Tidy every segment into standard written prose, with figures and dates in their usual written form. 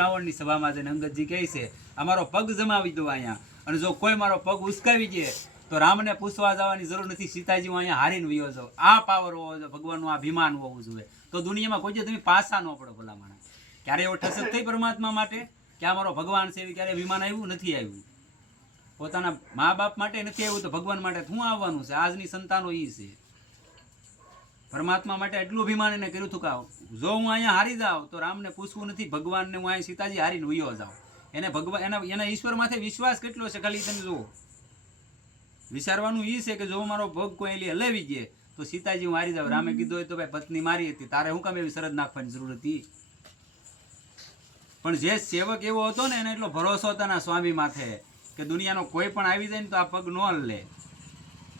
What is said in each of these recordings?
રાવણની સભામાં જઈને અંગદજી કહે છે અમારો પગ જમાવી દો અહીંયા, અને જો કોઈ મારો પગ ઉસકાવી દે તો રામને પૂછવા જવાની જરૂર નથી, સીતાજી હું અહીંયા હારીને વયો જાઉં. આ પાવર હોવો જોઈએ, ભગવાનનું આ અભિમાન હોવું જોઈએ. તો દુનિયામાં કોઈ તમે પાસા ન પડો ભલા માણસ. ક્યારે એવો ઠસક થઈ પરમાત્મા માટે કે આ મારો ભગવાન છે, એવી ક્યારે અભિમાન આવ્યું નથી આવ્યું. પોતાના મા બાપ માટે નથી આવ્યું તો ભગવાન માટે શું આવવાનું છે? આજની સંતાનો એ છે. પરમાત્મા માટે એટલું અભિમાન એને કર્યું હતું કે જો હું અહીંયા હારી જાઉં તો રામને પૂછવું નથી, ભગવાનને હું અહીં સીતાજી હારીને વયો જાઉં. એને ભગવાન એના ઈશ્વર માથે વિશ્વાસ કેટલો છે ખાલી તમે જુઓ. વિચારવાનું એ છે કે જો મારો ભગ કોઈ એલી હલાવી ગયે તો સીતાજી હું હારી જાઉં. રામે કીધું હોય તો ભાઈ પત્ની મારી હતી, તારે શું કામ એવી શરત નાખવાની જરૂર હતી? પણ જે સેવક એવો હતો ને એને એટલો ભરોસો હતો ના સ્વામી માથે કે દુનિયાનો કોઈ પણ આવી જાય ને તો આ પગ ન હલે.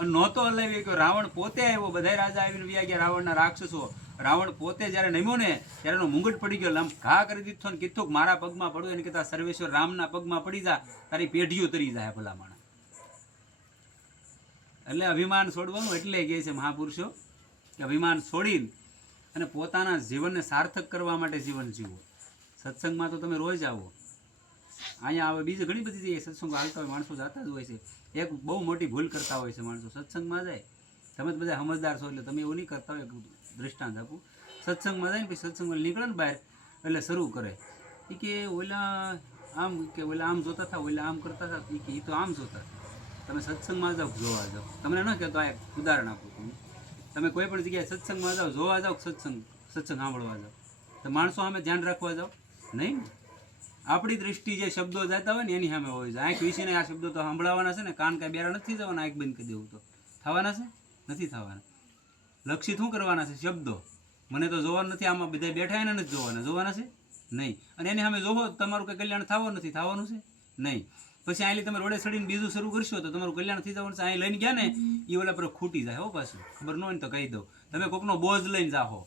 અને નહોતો હલાવી કે રાવણ પોતે આવ્યો, બધા રાજા આવીને વ્યા ગયા, રાવણના રાક્ષસો. રાવણ પોતે જયારે નમ્યો ને ત્યારે એનો મુંગટ પડી ગયો, ઘા કરી દીધો ને કીધું મારા પગમાં પડ્યું. એને કહેતા સર્વેશ્વર રામના પગમાં પડી જા, તારી પેઢીઓ તરી જાય ભલા માણસ. એટલે અભિમાન છોડવાનું એટલે કહે છે મહાપુરુષો કે અભિમાન છોડી અને પોતાના જીવનને સાર્થક કરવા માટે જીવન જીવો. સત્સંગમાં તો તમે રોજ આવો, અહીંયા આવે, બીજી ઘણી બધી જગ્યાએ સત્સંગ હાલતા હોય, માણસો જતા જ હોય છે. એક બહુ મોટી ભૂલ કરતા હોય છે માણસો, સત્સંગમાં જાય, તમે તો બધા સમજદાર છો એટલે તમે એવું નહીં કરતા હોય. દૃષ્ટાંત આપું, સત્સંગમાં જાય ને પછી સત્સંગમાં નીકળે ને બહાર એટલે શરૂ કરે કે ઓલા આમ જોતા હતા, ઓલા આમ કરતા હતા, એ તો આમ જોતા હતા. તમે સત્સંગમાં જાઓ, જોવા જાઓ. તમને ન કહેતો આ એક ઉદાહરણ આપું, તમે કોઈ પણ જગ્યાએ સત્સંગમાં જાઓ, જોવા જાઓ, સત્સંગ સાંભળવા જાઓ, તો માણસો સામે ધ્યાન રાખવા જાઓ નહીં. આપણી દ્રષ્ટિ જે શબ્દો જતા હોય ને એની સામે હોય છે. આંખ વીસીને આ શબ્દો તો સાંભળવાના છે ને, કાન કાંઈ બેરા નથી જવાના, આંખ બંધ કરી દેવું તો થવાના છે નથી થવાના. લક્ષિત શું કરવાના છે? શબ્દો. મને તો જોવાનું નથી, આમાં બધા બેઠા એને નથી જોવાના છે નહીં. અને એની સામે જોવો તમારું કંઈ કલ્યાણ થવાનું છે નહીં. પછી અહીં તમે રોડે ચડીને બીજું શરૂ કરશો તો તમારું કલ્યાણ થઈ જવાનું છે. અહીં લઈને ગયા ને એ ઓલા પર ખૂટી જાય. હો પાછું ખબર ન હોય ને તો કહી દઉં, તમે કોકનો બોજ લઈને જાઓ.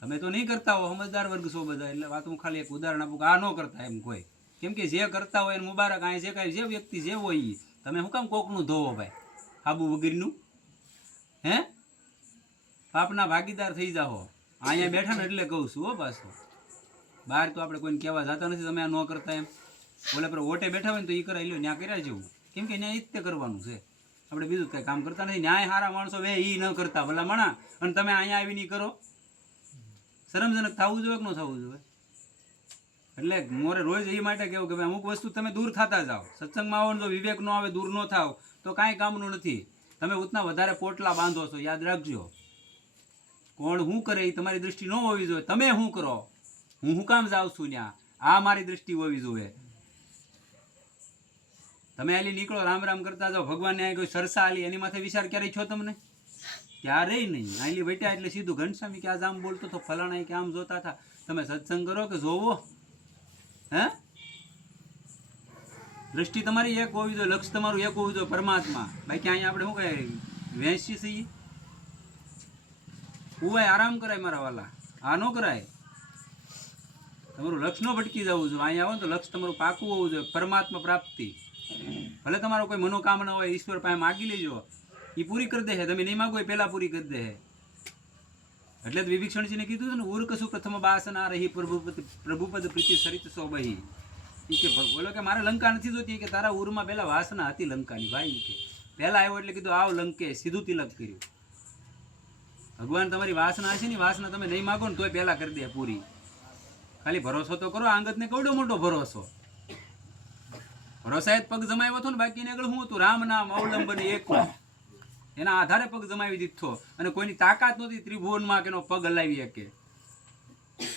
તમે તો નહીં કરતા હો, સમજદાર વર્ગ છો બધા. એટલે વાત હું ખાલી એક ઉદાહરણ આપું કે આ ન કરતા એમ કોઈ. કેમ કે જે કરતા હોય એને મુબારક. અહીં જે કાંઈ જે વ્યક્તિ જે હોય એ તમે શું કામ કોકનું ધોવો ભાઈ, આબુ વગેરેનું? હે, પાપના ભાગીદાર થઈ જાઓ. અહીંયા બેઠા ને એટલે કહું છું હો. પાછું બહાર તો આપણે કોઈને કહેવા જતા નથી તમે આ ન કરતા એમ. ઓલે પર ઓટે બેઠા હોય ને તો એ કરાવી લો, ત્યાં કર્યા જેવું. કેમ કે ન્યાય જ કરવાનું છે, આપણે બીજું કંઈ કામ કરતા નથી. ન્યાય સારા માણસો બે એ ન કરતા ભલા માણા, અને તમે અહીંયા આવી નહીં કરો. શરમજનક થવું જોઈએ કે ન થવું જોઈએ? એટલે મોરે રોજ એ માટે કેવું કે અમુક વસ્તુ તમે દૂર થતા જાઓ. સત્સંગમાં આવો ને જો વિવેક ન આવે, દૂર ન થાવ તો કાંઈ કામનું નથી. તમે ઉતના વધારે પોટલા બાંધો છો, યાદ રાખજો. કોણ શું કરે એ તમારી દ્રષ્ટિ ન હોવી જોઈએ. તમે શું કરો, હું શું કામ જાઉં છું ત્યાં, આ મારી દ્રષ્ટિ હોવી જોઈએ. તમે આલી નીકળો, રામ રામ કરતા જાઓ, ભગવાનને અહીં કોઈ સરસા આલી એની માથે વિચાર ક્યારેય છો તમને? ક્યારેય નહીં. આલી વટ્યા એટલે સીધું ઘનશ્યામી કે આજ આમ બોલતો તો, ફલાણા કે આમ જોતા હતા. તમે સત્સંગ કરો કે જોવો? હે, દ્રષ્ટિ તમારી એક હોવી જોઈએ, લક્ષ્ય તમારું એક હોવું જોઈએ, પરમાત્મા. બાકી અહીંયા આપણે શું કહે વેચી છીએ? ઉવાય આરામ કરાય મારા વાલા, આ ન કરાય. તમારું લક્ષ્ય ન ભટકી જવું જોઈએ. અહીંયા આવો ને તો લક્ષ્ય તમારું પાકું હોવું જોઈએ, પરમાત્મા પ્રાપ્તિ. ભલે તમારો કોઈ મનોકામના હોય, ઈશ્વર પાસે માગી લેજો, એ પૂરી કરી દે. તમે નહીં માગો એ પહેલા પૂરી કરી દે. એટલે જ વિભીષણજીને કીધું છે ને, ઉર્કસુ પ્રથમ બાસના રહી પ્રભુપદ પ્રીતિ સરિત સો બહી. એ કે બોલો કે મારે લંકા નથી જોતી, કે તારા ઉરમાં પહેલા વાસના હતી લંકાની ભાઈ. કે પહેલા આવ્યો એટલે કીધું આવ લંકે, સીધું તિલક કર્યું. ભગવાન તમારી વાસના હશે ને, વાસના તમે નહીં માગો ને તોય પહેલા કરી દે પૂરી. ખાલી ભરોસો તો કરો. આંગતને કવડો મોટો ભરોસો. ભરોસા જ પગ જમાવ્યો હતો ને, બાકીને આગળ શું હતું? રામ નામ અવલંબન એક, એના આધારે પગ જમાવી દીધો. અને કોઈની તાકાત નહોતી ત્રિભુવનમાં કે એનો પગ હલાવી શકે.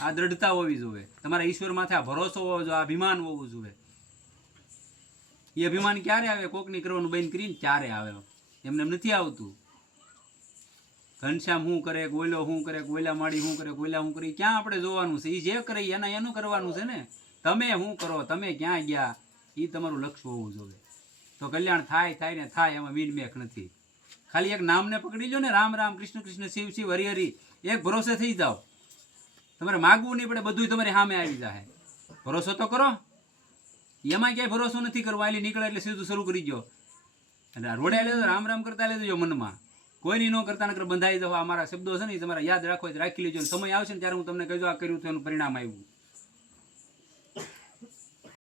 આ દ્રઢતા હોવી જોઈએ તમારા ઈશ્વર માથે, આ ભરોસો હોવો જોઈએ, આ અભિમાન હોવું જોઈએ. એ અભિમાન ક્યારે આવે? કોકની કરવાનું બંધ કરીને ત્યારે આવે. એમને એમ નથી આવતું. ઘનશ્યામ શું કરે, ગોયલો શું કરે, ગોયલા માડી શું કરે, ગોયલા શું કરે, ક્યાં આપણે જોવાનું છે? એ જે કરે એનું કરવાનું છે ને. તમે શું કરો, તમે ક્યાં ગયા, એ તમારું લક્ષ્ય હોવું જોઈએ. તો કલ્યાણ થાય ને થાય, એમાં મીનમેખ નથી. ખાલી એક નામને પકડી લો ને, રામ રામ, કૃષ્ણ કૃષ્ણ, શિવ શિવ, હરિ હરિ, એક ભરોસે થઈ જાઓ. તમારે માગવું નહીં પડે, બધું તમારી સામે આવી જાય. ભરોસો તો કરો. એમાં ક્યાંય ભરોસો નથી કરવો. આલી નીકળે એટલે સીધું શરૂ કરી ગયો. અને રોડે લેજો, રામ રામ કરતા લેજો મનમાં. કોઈની ન કરતા નકર બંધાઈ જાવ. અમારા શબ્દો છે ને તમારે યાદ રાખો, રાખી લેજો. સમય આવશે ને ત્યારે હું તમને કહી દઉં આ કર્યું તો એનું પરિણામ આવ્યું.